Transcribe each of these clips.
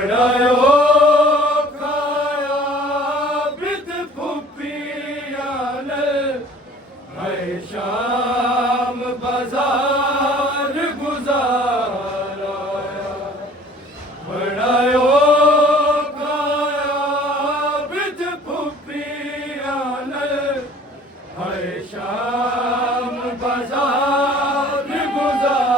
बड़ायो खाया बिद फुपियान है शाम बाजार गुजारा बड़ायो खाया बिद फुपियान है शाम बाजार गुजारा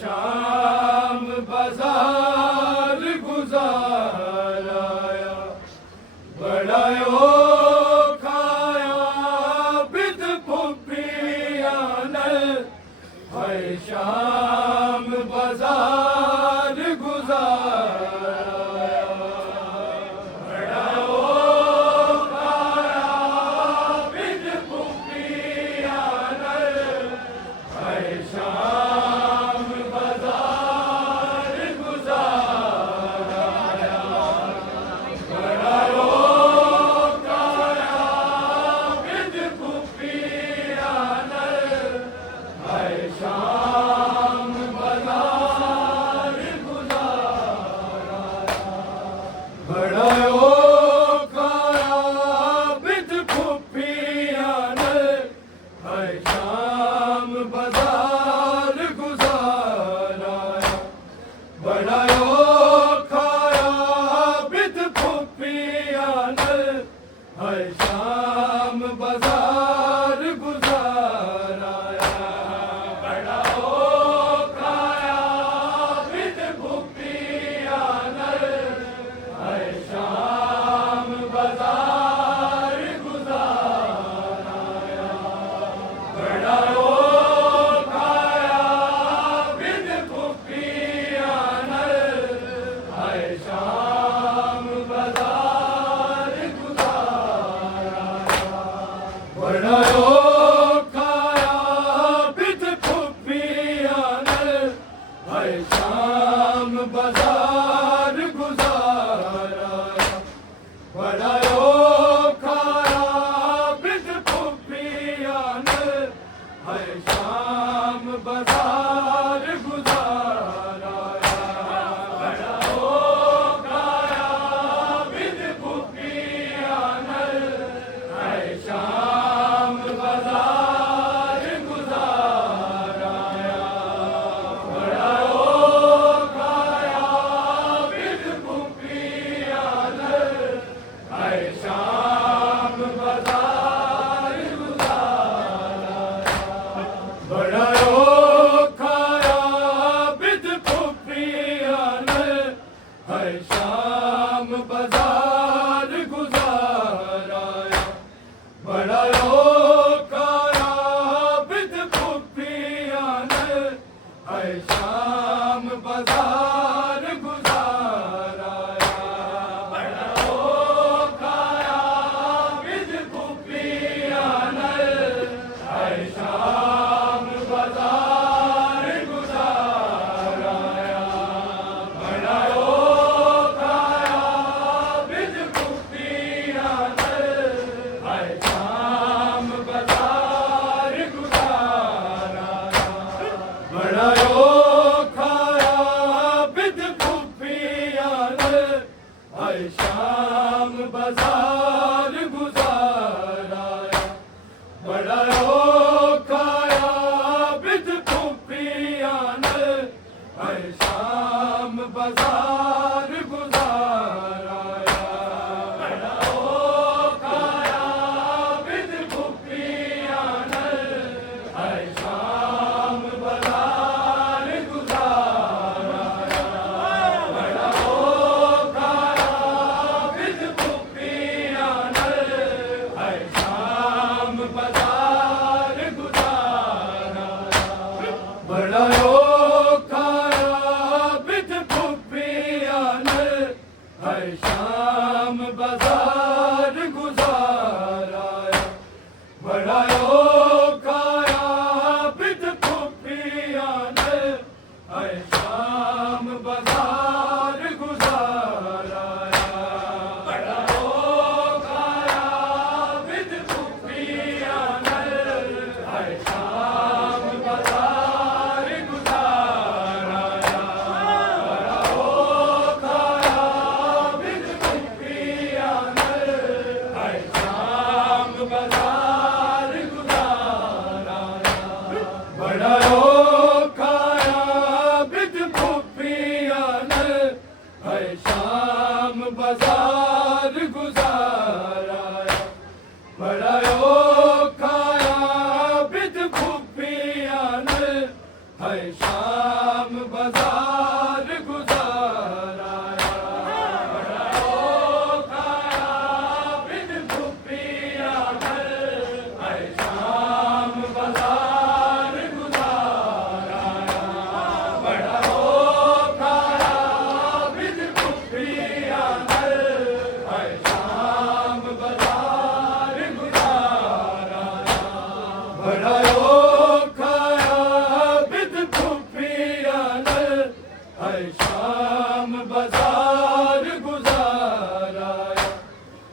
शाम बाजार गुजाराया बड़ायो खाया बिद फुपियान है शाम बाजार गुजाराया बड़ायो खाया बिद फुपियान है शाम बड़ायो खाया बिद फुपियान है शाम बाजार गुजाराया बड़ायो खाया बिद फुपियान है शाम बाजार गुजाराया बड़ायो खाया बिद फुपियान शाम बाजार गुजाराया बड़ायो खाया बिद फुपियान है शाम बाजार गुजाराया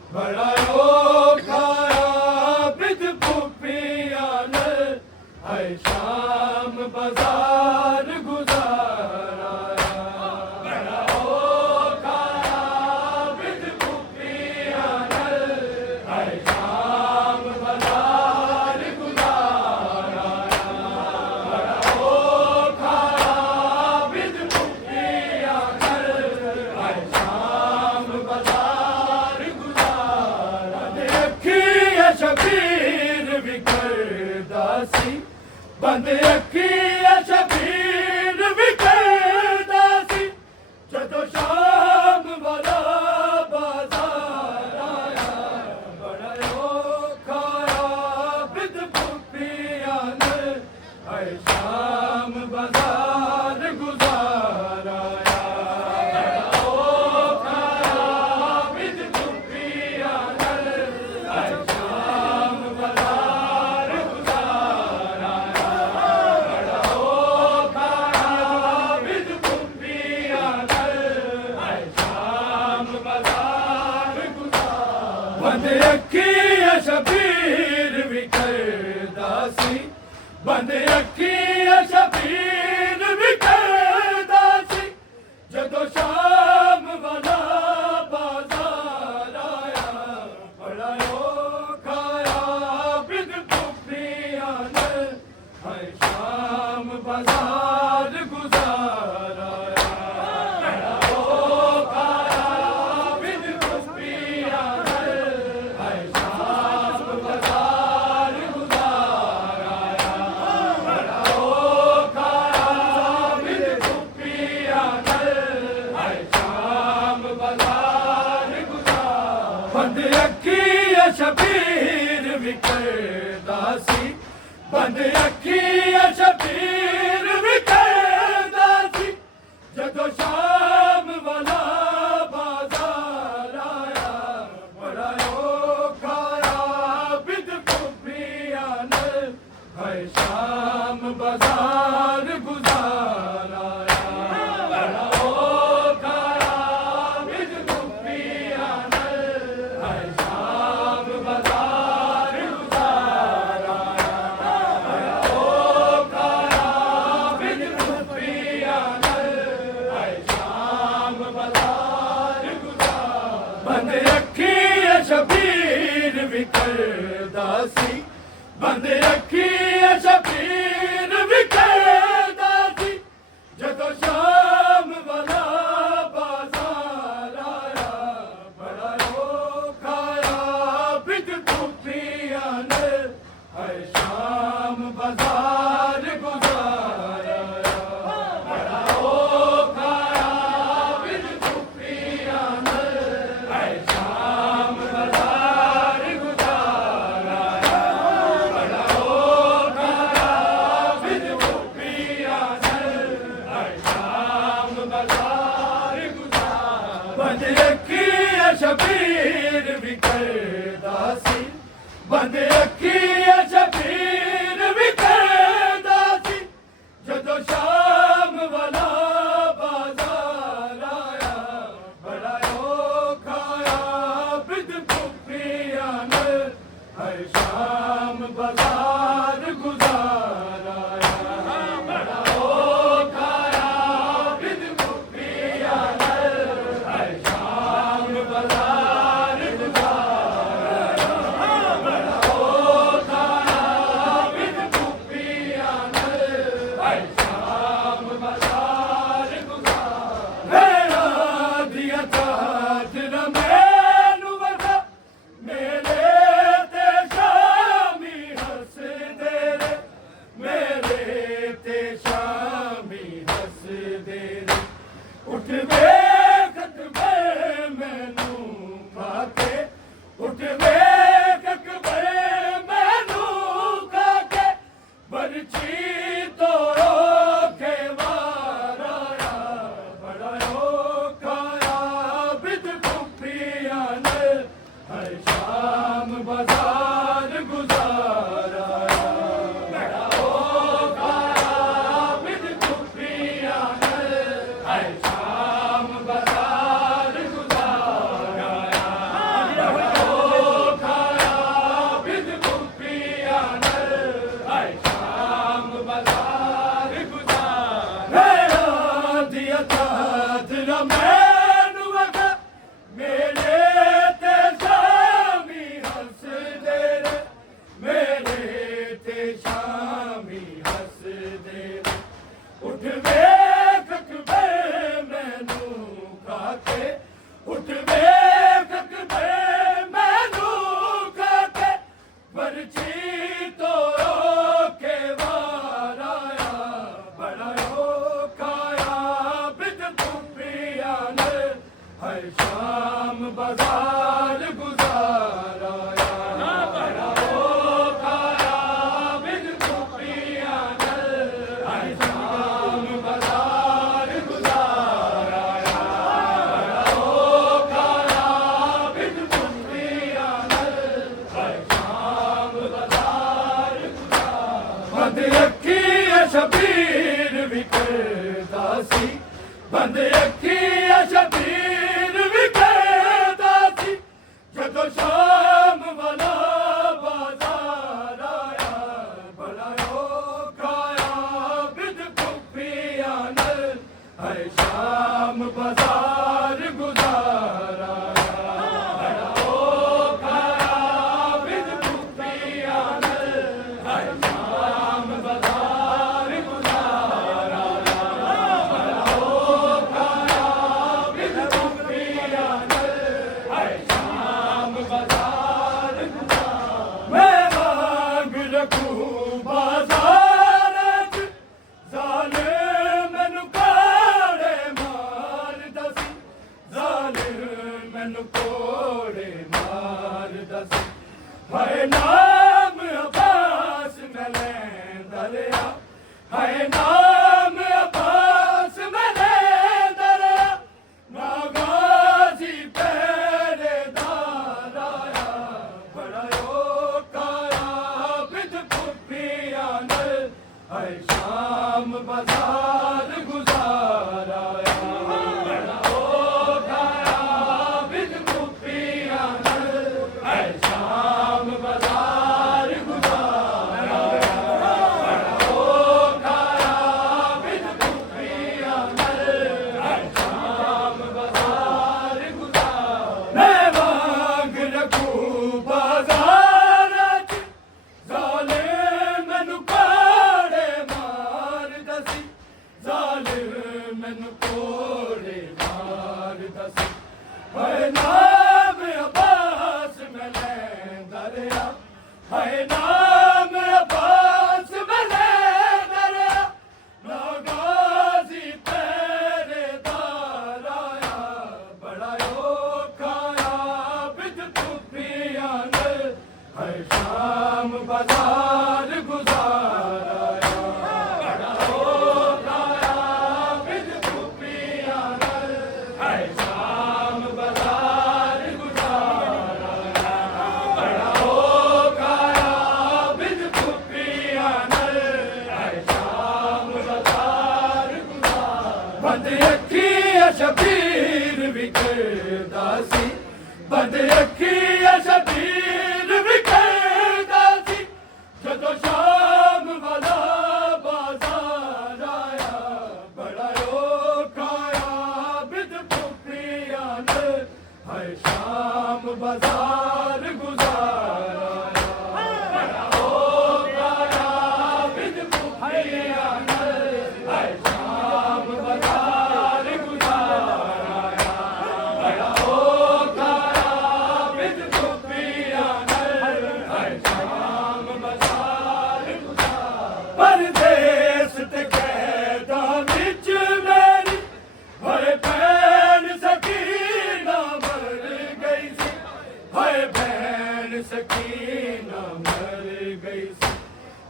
बड़ा खाया बिद पुपिया ने है शाम बाजार गुजारा बड़ा खाया बिद पुपिया ने है शाम बाजार गुजारा बड़ा खाया बिद पुपिया ने है शाम बाजार शबीर विकरदासी बंद अखिया शबीर विकरदासी जदों शाम वाला बाजार आया बड़ा खाया बिद पुपिया ने है शाम बाजार गुजारा बंद अखिया शबीर विकरदासी बंद अखिया शबीर विकरदासी जदों शाम वाला बाजार आया बड़ा खाया बिद पुपिया ने है शाम बाजार गुजारा बंद अखिया शबीर विकरदासी बंद अखिया शबीर विकरदासी जदों शाम वाला बाजार आया बड़ा खाया बिद पुपिया ने है शाम बाजार गुजारा बंद अखिया शबीर विकरदासी बंद अखिया शबीर विकरदासी जदों शाम वाला बाजार आया बड़ा खाया बिद पुपिया ने है शाम बाजार गुजारा बड़ा खाया बिद पुपिया ने है शाम बाजार गुजारा बड़ा खाया बिद पुपिया ने है शाम बाजार गुजारा बंद अखिया शबीर विकरदासी बंद अखिया शबीर विकरदासी जदों शाम वाला बाजार आया बड़ा खाया बिद पुपिया ने है शाम बाजार गुजारा बड़ा खाया बिद पुपिया ने है शाम बाजार गुजारा बड़ा खाया बिद पुपिया ने है शाम बाजार गुजारा मेरा दिया चाहत न मैनू वसा मेरे ते शामी हस दे रे मेरे ते शामी हस दे रे उठ वेखत वे मैनू खाके उठ वेखत वे मैनू खाके बरछी तो के वार आया बड़ा खाया बिद पुपिया ने है शाम बाजार गुजारा बड़ा खाया बिद पुपिया ने है शाम बाजार गुजारा ਬੰਦ ਅੱਖੀਆਂ ਸ਼ਬੀਰ ਵੀ ਕਰਦਾ ਸੀ ਬੰਦ ਅੱਖੀਆਂ ਸ਼ਬੀਰ ਵੀ ਕਰਦਾ ਸੀ ਜਦੋਂ ਸ਼ਾਮ ਵਾਲਾ ਬਾਜ਼ਾਰ ਆਇਆ ਬੜਾ ਔਖਾ ਆ ਬਿਦ ਕੁੱਪੀਆਂ ਨਾਲ ਹਰ ਸ਼ਾਮ ਬਾਜ਼ਾਰ ਗੁਜ਼ਾਰਾ ਬੜਾ ਔਖਾ ਆ ਬਿਦ ਕੁੱਪੀਆਂ ਨਾਲ ਹਰ ਸ਼ਾਮ ਬਾਜ਼ਾਰ ਗੁਜ਼ਾਰਾ ਬੜਾ ਔਖਾ ਆ ਬਿਦ ਕੁੱਪੀਆਂ ਨਾਲ ਹਰ ਸ਼ਾਮ ਬਾਜ਼ਾਰ ਗੁਜ਼ਾਰਾ ਮੈਂ ਮੰਗ ਰੱਖੂ ਬਾਜ਼ਾਰ ਚ ਜ਼ਾਲਿਮ ਮੈਨੂੰ ਕਾੜੇ ਮਾਰਦਾ ਸੀ ਜ਼ਾਲਿਮ ਮੈਨੂੰ ਕੋੜੇ ਮਾਰਦਾ ਸੀ ਹਾਏ ਨਾਮ ਅਬਾਸ ਮੈਂ ਲੈਂਦਾ ਰਿਹਾ ਹਾਏ ਨਾਮ ਅਬਾਸ ਮੈਂ ਲੈਂਦਾ ਰਿਹਾ ਨਾ ਗਾਜ਼ੀ ਪਹਿਰੇਦਾਰ ਆਇਆ ਬੜਾ ਔਖਾ ਆ ਬਿਦ ਕੁੱਪੀਆਂ ਨਾਲ ਹਾਏ ਸ਼ਾਮ ਬਾਜ਼ਾਰ ਗੁਜ਼ਾਰਾ ਬੜਾ ਔਖਾ ਆ ਬਿਦ ਕੁੱਪੀਆਂ ਨਾਲ ਹਾਏ ਸ਼ਾਮ ਬਾਜ਼ਾਰ ਗੁਜ਼ਾਰਾ ਬੜਾ ਔਖਾ ਆ ਬਿਦ ਕੁੱਪੀਆਂ ਨਾਲ ਹਾਏ ਸ਼ਾਮ ਬਾਜ਼ਾਰ ਗੁਜ਼ਾਰਾ ਮੈਂ ਮੰਗ ਰੱਖੂ ਬਾਜ਼ਾਰ ਚ ਜ਼ਾਲਿਮ ਮੈਨੂੰ ਕਾੜੇ ਮਾਰਦਾ ਸੀ ਜ਼ਾਲਿਮ ਮੈਨੂੰ ਕੋੜੇ ਮਾਰਦਾ ਸੀ ਹਾਏ ਨਾਮ ਅਬਾਸ ਮੈਂ ਲੈਂਦਾ ਰਿਹਾ ਹਾਏ ਨਾਮ ਅਬਾਸ ਮੈਂ ਲੈਂਦਾ ਰਿਹਾ ਨਾ ਗਾਜ਼ੀ ਪਹਿਰੇਦਾਰ ਆਇਆ ਬੜਾ ਔਖਾ ਆ ਬਿਦ ਕੁੱਪੀਆਂ ਨਾਲ ਹਰ ਸ਼ਾਮ ਬਾਜ਼ਾਰ ਗੁਜ਼ਾਰਾ ਬੜਾ ਔਖਾ ਆ ਬਿਦ ਕੁੱਪੀਆਂ ਨਾਲ ਹਰ ਸ਼ਾਮ ਬਾਜ਼ਾਰ ਗੁਜ਼ਾਰਾ ਬੜਾ ਔਖਾ ਆ ਬਿਦ ਕੁੱਪੀਆਂ ਨਾਲ ਹਰ ਸ਼ਾਮ ਬਾਜ਼ਾਰ ਗੁਜ਼ਾਰਾ ਬੰਦ ਅੱਖੀਆਂ ਸ਼ਬੀਰ ਵੀ ਕਰਦਾ ਸੀ ਬੰਦ ਅੱਖੀਆਂ ਸ਼ਬੀਰ ਵੀ ਕਰਦਾ ਸੀ ਜਦੋਂ ਸ਼ਾਮ ਵਾਲਾ ਬਾਜ਼ਾਰ ਆਇਆ ਬੜਾ ਔਖਾ ਆ ਬਿਦ ਕੁੱਪੀਆਂ ਨਾਲ ਹਰ ਸ਼ਾਮ ਬਾਜ਼ਾਰ ਗੁਜ਼ਾਰਾ ਬੜਾ ਔਖਾ ਆ ਬਿਦ ਕੁੱਪੀਆਂ ਨਾਲ ਹਰ ਸ਼ਾਮ ਬਾਜ਼ਾਰ ਗੁਜ਼ਾਰਾ ਬੜਾ ਔਖਾ ਆ ਬਿਦ ਕੁੱਪੀਆਂ ਨਾਲ ਹਰ ਸ਼ਾਮ ਬਾਜ਼ਾਰ ਗੁਜ਼ਾਰਾ ਪਰਦੇਸ ਤੇ ਕੈਦਾਂ ਵਿੱਚ ਮੇਰੀ ਹਾਏ ਭੈਣ ਸਕੀਨਾ ਮਰ ਗਈ ਸੀ ਹਾਏ ਭੈਣ ਸਕੀਨਾ ਮਰ ਗਈ ਸੀ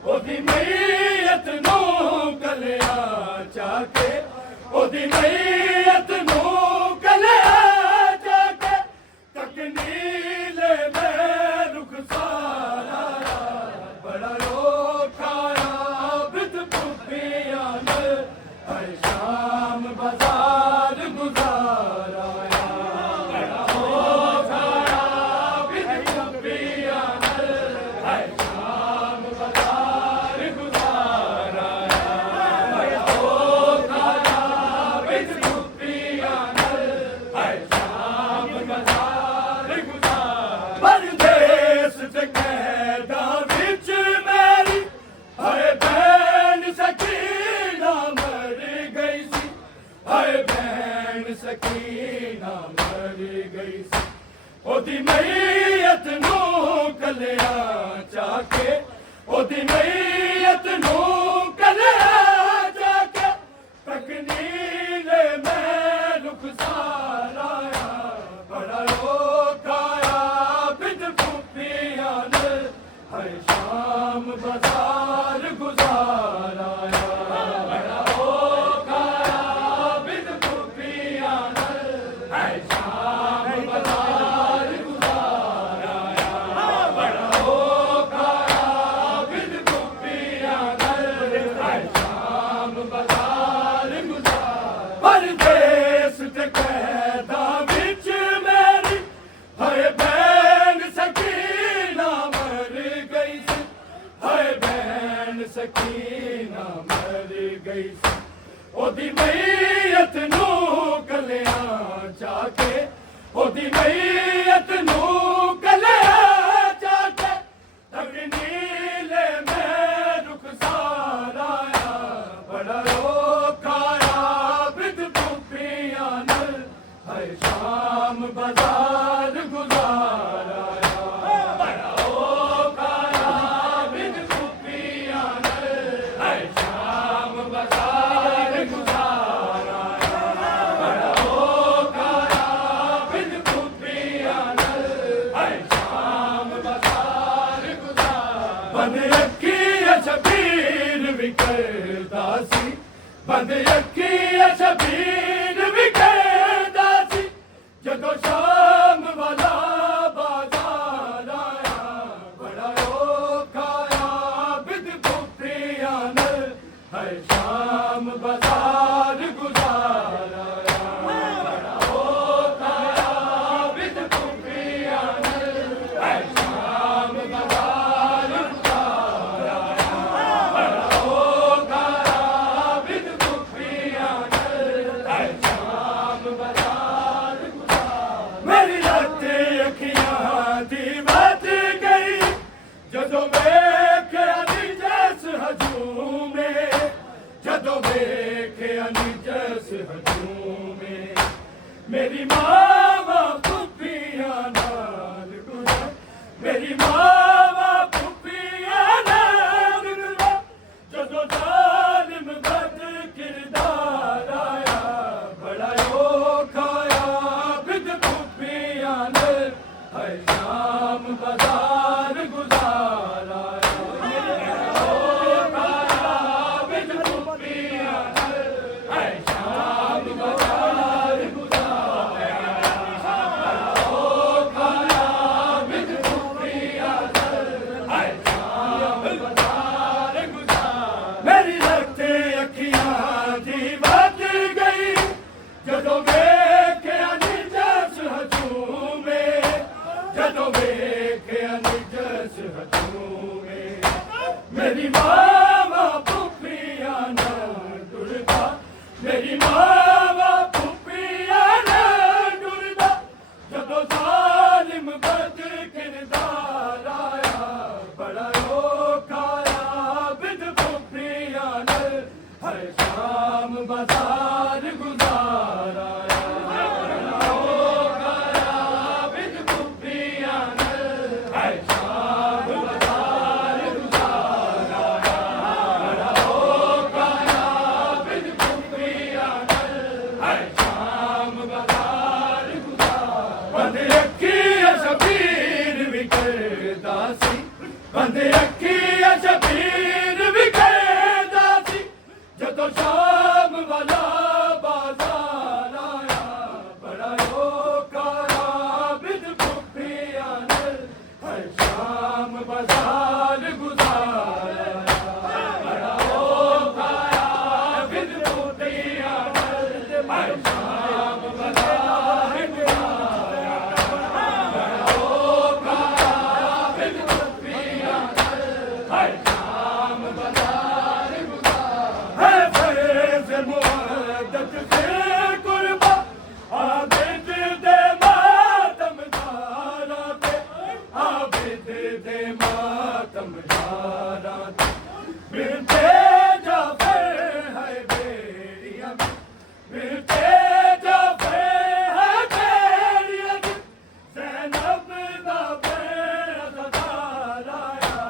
ਉਹਦੀ ਮਈਅਤ ਨੂੰ ਕਲਿਆ ਚਾ ਕੇ ਉਹਦੀ ਮਈਅਤ ਨੂੰ ਕਲਿਆ ਚਾ ਕੇ ਤਕਨੀਲੇ ਮੈਂ ਰੁਖਸਾਰਾ ਬੜਾ ਔਖਾ ਆ ਬਿਦ ਕੁੱਪੀਆਂ ਨਾਲ ਹਰ ਸ਼ਾਮ ਬਾਜ਼ਾਰ ਗੁਜ਼ਾਰਾ ਬੜਾ ਔਖਾ ਆ ਬਿਦ ਕੁੱਪੀਆਂ ਨਾਲ ਹਰ ਸ਼ਾਮ ਬਾਜ਼ਾਰ ਗੁਜ਼ਾਰਾ ਬੜਾ ਔਖਾ ਆ ਬਿਦ ਕੁੱਪੀਆਂ ਨਾਲ ਹਰ ਸ਼ਾਮ ਬਾਜ਼ਾਰ ਗੁਜ਼ਾਰਾ ਪਰਦੇਸ ਤੇ ਕੈਦਾਂ ਵਿੱਚ ਮੇਰੀ ਹਾਏ ਭੈਣ ਸਕੀਨਾ ਮਰ ਗਈ ਸੀ ਹਾਏ ਭੈਣ ਸਕੀਨਾ ਮਰ ਗਈ ਸੀ ਉਹਦੀ ਮਈਅਤ ਨੂੰ ਕਲਿਆ ਚਾ ਕੇ ਉਹਦੀ ਮਈਅਤ ਨੂੰ ਕਲਿਆ ਚਾ ਕੇ ਤਕਨੀਲੇ ਮੈਂ ਰੁਖਸਾਰਾ ਬੜਾ ਔਖਾ ਆ ਬਿਦ ਕੁੱਪੀਆਂ ਨਾਲ ਹਰ ਸ਼ਾਮ ਬਾਜ਼ਾਰ ਗੁਜ਼ਾਰਾ ਬੜਾ ਔਖਾ ਆ ਬਿਦ ਕੁੱਪੀਆਂ ਨਾਲ ਹਰ ਸ਼ਾਮ ਬਾਜ਼ਾਰ ਗੁਜ਼ਾਰਾ ਬੜਾ ਔਖਾ ਆ ਬਿਦ ਕੁੱਪੀਆਂ ਨਾਲ ਸਕੀਨਾ ਮਰ ਗਈ ਸੀ ਉਹਦੀ ਮਈਅਤ ਨੂੰ ਕਲਿਆਂ ਚਾ ਕੇ ਉਹਦੀ ਮਈਅਤ ਨੂੰ ਕਲਿਆਂ ਚਾ ਕੇ ਤਗਨੀਲੇ ਮੈਂ ਰੁਖਸਾਰ ਆਇਆ ਬੜਾ ਔਖਾ ਆ ਬਿਦ ਪੁੱਪੀਆਂ ਨਾਲ ਹਰ ਸ਼ਾਮ ਬਾਜ਼ਾਰ ਗੁਜ਼ਾਰ ਆਇਆ ਬੜਾ ਔਖਾ ਆ ਬਿਦ ਪੁੱਪੀਆਂ ਨਾਲ ਹਰ ਸ਼ਾਮ ਬਾਜ਼ਾਰ ਗੁਜ਼ਾਰ ਆਇਆ ਬੜਾ ਔਖਾ ਆ ਬਿਦ ਪੁੱਪੀਆਂ ਨਾਲ ਹਰ ਸ਼ਾਮ ਬਾਜ਼ਾਰ ਗੁਜ਼ਾਰ ਬੰਦ ਅੱਖੀ ਸ਼ਬੀਰ ਵੀ ਕਰਦਾ ਸੀ ਬੰਦ ਅੱਖੀ ਸ਼ਬੀਰ ਵੀ ਕਰਦਾ ਸੀ ਜਦੋਂ ਸ਼ਾਮ ਵਾਲਾ ਬਾਜ਼ਾਰ ਆਇਆ ਬੜਾ ਔਖਾ ਆ ਬਿਦ ਪੁੱਪੀਆਂ ਨਾਲ ਹਰ ਸ਼ਾਮ ਬਾਜ਼ਾਰ ਗੁਜ਼ਾਰ ਆਇਆ ਬੜਾ ਔਖਾ ਆ ਬਿਦ ਪੁੱਪੀਆਂ ਨਾਲ ਹਰ ਸ਼ਾਮ ਬਾਜ਼ਾਰ ਗੁਜ਼ਾਰ ਆਇਆ ਬੜਾ ਔਖਾ ਆ ਬਿਦ ਪੁੱਪੀਆਂ ਨਾਲ ਹਰ ਸ਼ਾਮ ਬਾਜ਼ਾਰ ਗੁਜ਼ਾਰ ਮੇਰੀ ਲੱਤ ਅੱਖੀਆਂ ਦੀ ਵੱਜ ਗਈ ਜਦੋਂ ਵੇਖਿਆ ਨੀ ਜੈਸ ਹਜੂਮੇ ਜਦੋਂ ਵੇਖਿਆ ਨੀ ਜੈਸ ਹਜੂਮੇ ਮੇਰੀ ਮਾਵਾ ਪੁੱਪੀਆਂ ਨਾਲ ਗੁਜ਼ਰ ਮੇਰੀ ਮਾਵਾ ਪੁੱਪੀਆਂ ਨਾਲ ਗੁਜ਼ਰ ਜਦੋਂ ਜ਼ਾਲਿਮ ਬਦ ਕਿਰਦਾਰ ਆਇਆ ਬੜਾ ਔਖਾ ਆ ਬਿਦ ਪੁੱਪੀਆਂ ਨਾਲ ਹਰ ਸ਼ਾਮ ਬਾਜ਼ਾਰ ਗੁਜ਼ਾਰ ਆਇਆ ਔਖਾ ਆ ਬਿਦ ਪੁੱਪੀਆਂ ਨਾਲ ਹਰ ਸ਼ਾਮ ਬਾਜ਼ਾਰ ਗੁਜ਼ਾਰ ਆਇਆ ਔਖਾ ਆ ਬਿਦ ਪੁੱਪੀਆਂ ਨਾਲ ਹਰ ਸ਼ਾਮ ਬਾਜ਼ਾਰ ਗੁਜ਼ਾਰ ਮੇਰੀ ਲੱਤੇ ਅੱਖੀਆਂ ਦੀ ਵੱਜ ਗਈ ਜਦੋਂ ਵੇਖਿਆ ਨੀ ਜਸ ਹਜੂਮੇ ਜਦੋਂ ਵੇਖਿਆ ਨੀ ਜਸ ਹਜੂਮੇ ਮੇਰੀ ਮਾਵਾ ਪੁੱਪੀਆਂ ਨਾਲ ਟੁਰਦਾ ਮੇਰੀ ਮਾਵਾ ਪੁੱਪੀਆਂ ਨਾਲ ਟੁਰਦਾ ਜਦੋਂ ਜ਼ਾਲਿਮ ਬਦ ਕਿਰਦਾਰ ਆਇਆ ਬੜਾ ਔਖਾ ਆ ਬਿਦ ਪੁੱਪੀਆਂ ਨਾਲ ਹਰ ਸ਼ਾਮ ਬਾਜ਼ਾਰ ਗੁਜ਼ਾਰ ਆਇਆ ਬੜਾ ਔਖਾ ਆ ਬਿਦ ਪੁੱਪੀਆਂ ਨਾਲ ਹਰ ਸ਼ਾਮ ਬਾਜ਼ਾਰ ਗੁਜ਼ਾਰ ਆਇਆ ਬੜਾ ਔਖਾ ਆ ਬਿਦ ਪੁੱਪੀਆਂ ਨਾਲ ਹਰ ਸ਼ਾਮ ਬਾਜ਼ਾਰ ਗੁਜ਼ਾਰ ਬੰਦ ਅੱਖੀ ਸ਼ਬੀਰ ਵੀ ਕਰਦਾ ਸੀ ਬੰਦ ਅੱਖੀ ਸ਼ਬੀਰ ਵੀ ਕਰਦਾ ਸੀ ਜਦੋਂ ਸ਼ਾਮ ਵਾਲਾ ਬਾਜ਼ਾਰ ਆਇਆ ਬੜਾ ਔਖਾ ਆ ਬਿਦ ਪੁੱਪੀਆਂ ਨਾਲ ਹਰ ਸ਼ਾਮ ਬਾਜ਼ਾਰ ਗੁਜ਼ਾਰ ਆਇਆ ਬੜਾ ਔਖਾ ਆ ਬਿਦ ਪੁੱਪੀਆਂ ਨਾਲ ਹਰ ਸ਼ਾਮ ਬਾਜ਼ਾਰ ਗੁਜ਼ਾਰ ਆਇਆ ਬੜਾ ਔਖਾ ਆ ਬਿਦ ਪੁੱਪੀਆਂ ਨਾਲ ਹਰ ਸ਼ਾਮ ਬਾਜ਼ਾਰ ਗੁਜ਼ਾਰ ਹੈ ਫੈਜ਼ ਮੁਹੱਦਤ ਸੇ ਕੁਰਬਾ ਆਬਿਦ ਦੇ ਮਾਤਮ ਦਾਰਾਂ ਤੇ ਆਬਿਦ ਦੇ ਮਾਤਮ ਦਾਰਾਂ ਤੇ ਮਿਲਤੇ ਜਾਫਰ ਹੈ ਬੇੜੀਆਂ ਮਿਲਤੇ ਜਾਫਰ ਹੈ ਬੇੜੀਆਂ ਜ਼ੈਨਬ ਦਾ ਬੇਅਦਦਾਰ ਆਇਆ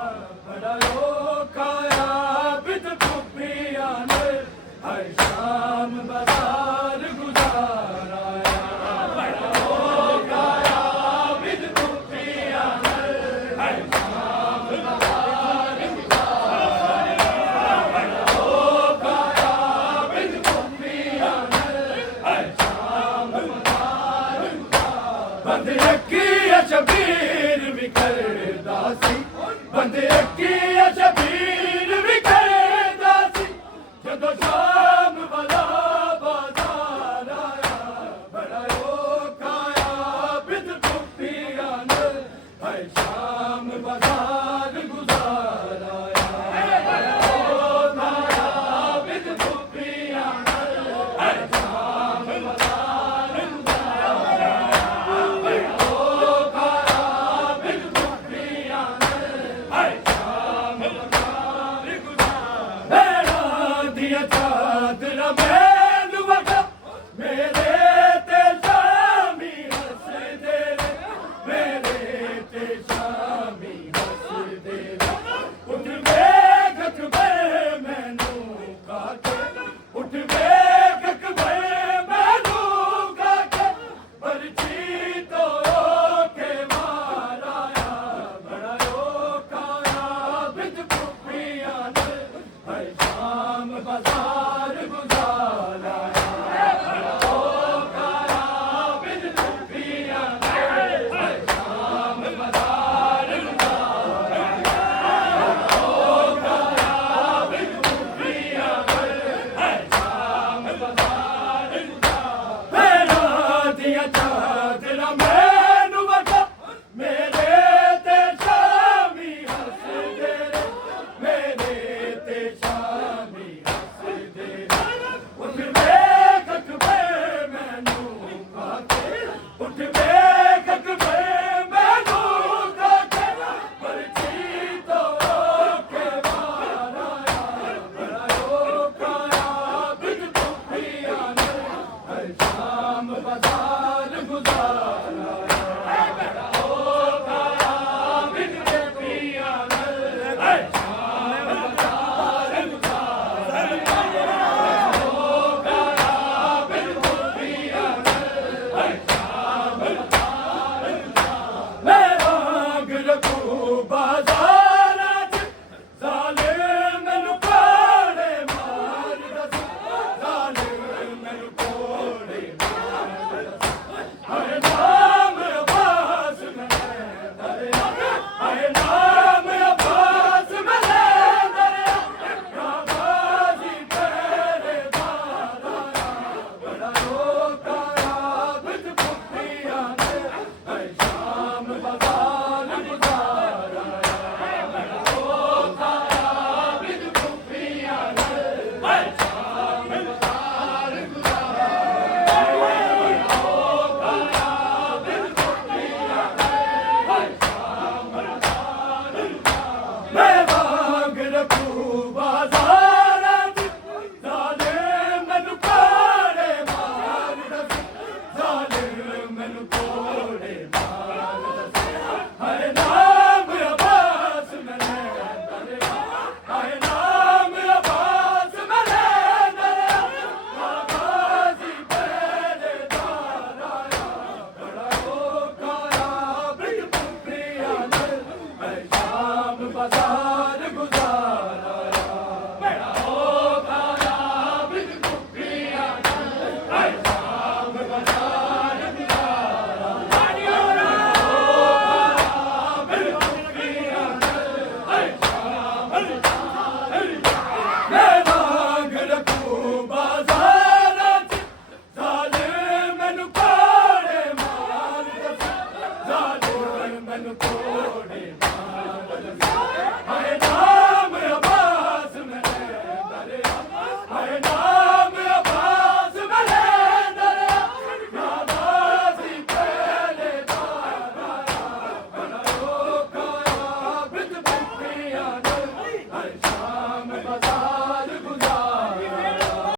ਬੜਾ ਔਖਾ ਆ ਬਿਦ ਪੁੱਪੀਆਂ ਨਾਲ ਹਰ ਸ਼ਾਮ ਬਾਜ਼ਾਰ ਗੁਜ਼ਾਰ ਆਇਆ ਬੜਾ ਔਖਾ ਆ ਬਿਦ ਪੁੱਪੀਆਂ ਨਾਲ ਹਰ ਸ਼ਾਮ ਬਾਜ਼ਾਰ ਗੁਜ਼ਾਰ ਆਇਆ ਬੜਾ ਔਖਾ ਆ ਬਿਦ ਪੁੱਪੀਆਂ ਨਾਲ ਹਰ ਸ਼ਾਮ ਬਾਜ਼ਾਰ ਗੁਜ਼ਾਰ ਬੰਦ ਅੱਖੀ ਸ਼ਬੀਰ ਵੀ ਕਰਦਾ ਸੀ ਬੰਦ ਅੱਖੀ ਸ਼ਬੀਰ ਵੀ ਕਰਦਾ ਸੀ ਜਦੋਂ ਸ਼ਾਮ ਵਾਲਾ ਬਾਜ਼ਾਰ ਆਇਆ ਬੜਾ ਔਖਾ ਆ ਬਿਦ ਪੁੱਪੀਆਂ ਨਾਲ ਹਰ ਸ਼ਾਮ ਬਾਜ਼ਾਰ